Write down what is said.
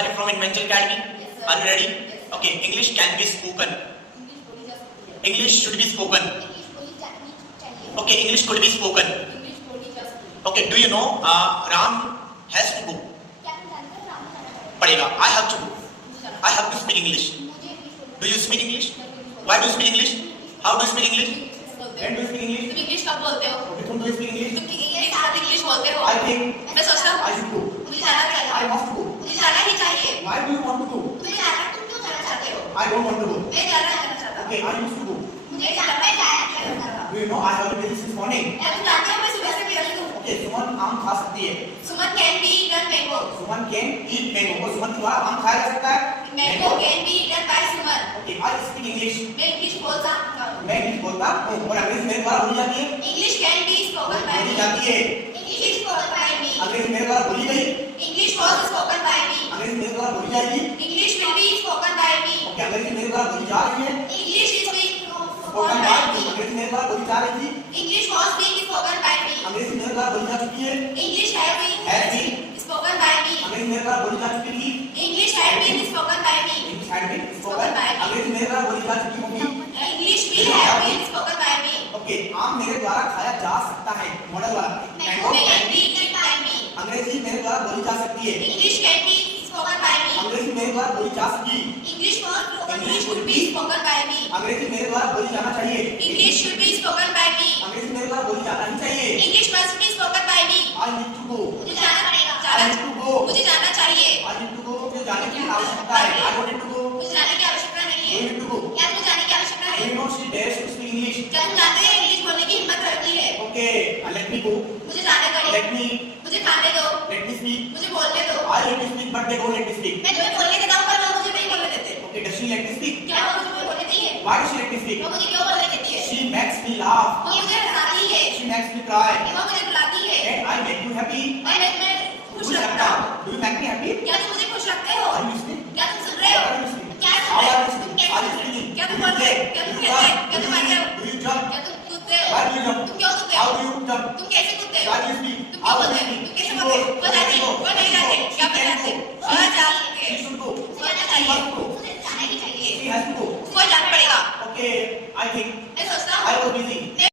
Sorry, from Invention Academy. Yes, sir. Are you ready? Yes, sir. Okay, English can be spoken. English बोली जा सकती है. English should be spoken. English बोली जानी चाहिए. Okay, English could be spoken. English बोली जा सकती है. Okay, do you know Ram has to go? क्या तुम जानते हो राम जाना चाहिए? पड़ेगा. I have to go. मुझे जाना I have to speak English. मुझे इंग्लिश बोलना. Do you speak English? Why do you speak English? How do you speak English? When do you speak English? तुम इंग्लिश कब बोलते हो? Okay, तुम do you speak English? तुम एक साथ इंग्लिश बोलते हो? I think मैं सोचता हूँ I should go. मुझे जाना चाहिए. I must go. मुझे जाना ही चाहिए. Why do you want to go? तुम्हें जाना, तुम क्यों जाना चाहते हो? I don't want to go. मैं जाना चाहता. Okay, I used to go. मुझे जाना, मैं जाना चाहता. Do you know I have been since morning? क्या तुम जानते हो मैं सुबह से पी रही हूँ? Okay, सुमन आम खा सकती है. Suman can be eaten mango. Suman can eat mango. और सुमन द्वारा आम खाया जा सकता है. Mango can be eaten by Suman. Okay, I speak English. मैं इंग्लिश बोलता हूँ. मैं इंग्लिश बोलता हूँ और अंग्रेजी मेरे द्वारा बोली जाती है. English can be spoken by बोली मी. जाती है. English is spoken by me. अंग्रेजी मेरे द्वारा बोली गई. English was spoken by me. अंग्रेजी मेरे द्वारा बोली जाएगी. English will be spoken by me. Okay, अंग्रेजी मेरे द्वारा बोली जा रही है. English is being spoken spoken by by me. Me. अंग्रेजी मेरे द्वारा बोली जा रही थी. English was being spoken by me. अंग्रेजी मेरे द्वारा बोली जा चुकी है. English have Has been been. Spoken by me. अंग्रेजी मेरे द्वारा बोली जा चुकी थी. English have been spoken by me. English had been spoken. अंग्रेजी मेरे द्वारा बोली जा चुकी होगी. English will have been spoken by me. Okay, आम मेरे द्वारा खाया जा सकता है. मॉडल वाला. Mango can be eaten by me. अंग्रेजी मेरे द्वारा बोली जा सकती है. English can be spoken by me. अंग्रेजी मेरे द्वारा बोली जा सकी. English should be spoken by me. अंग्रेजी मेरे द्वारा बोली जाना चाहिए. English should be spoken by me. अंग्रेजी मेरे द्वारा बोली जाना ही चाहिए. English must be spoken by me. I need to go. मुझे जाना पड़ेगा. I need to go. मुझे जाना चाहिए. I need to go. मुझे जाने की आवश्यकता है. I don't need to go. मुझे जाने की आवश्यकता नहीं You है. need to go. क्या तुम जाने की आवश्यकता Do है? you know she dares to speak English? क्या तुम जानते हैं इंग्लिश बोलने की हिम्मत रखती है? Okay, let me go. मुझे जाने दो. Let me खाने दो. let me speak. मुझे बोलने दो. I let me speak, but they don't let me speak. मैं तुम्हें बोलने देता हूँ पर वो मुझे नहीं बोलने देते. Okay, does she let me speak? क्या वो मुझे बोलने देती है? Why does she let me speak? वो मुझे क्यों बोलने देती है? She makes me laugh. वो मुझे हंसाती है. She makes me cry. वो मुझे रुलाती है. And I make you happy. मैं खुश खुश रखता रखता हूँ. हूँ. Do you make me happy? क्या तुम मुझे खुश रखते हो? Are you listening? क्या तुम सुन रहे हो? Are you listening? क्या सुन How रहे are हो? you listening? क्या Are you सुन रहे हो? listening? क्या Do तुम you बोल रहे हो? play? क्या Do तुम you कहते हो? run? क्या Do तुम you आते हो? leap? Do you jump? क्या तुम कूदते हो? Why do you jump? तुम क्यों कूदते How हो? do you jump? तुम कैसे कूदते हो? Why do you speak? तुम How क्यों do कूदते you हो? speak? तुम कैसे You कूदते हो? go. बताते हो.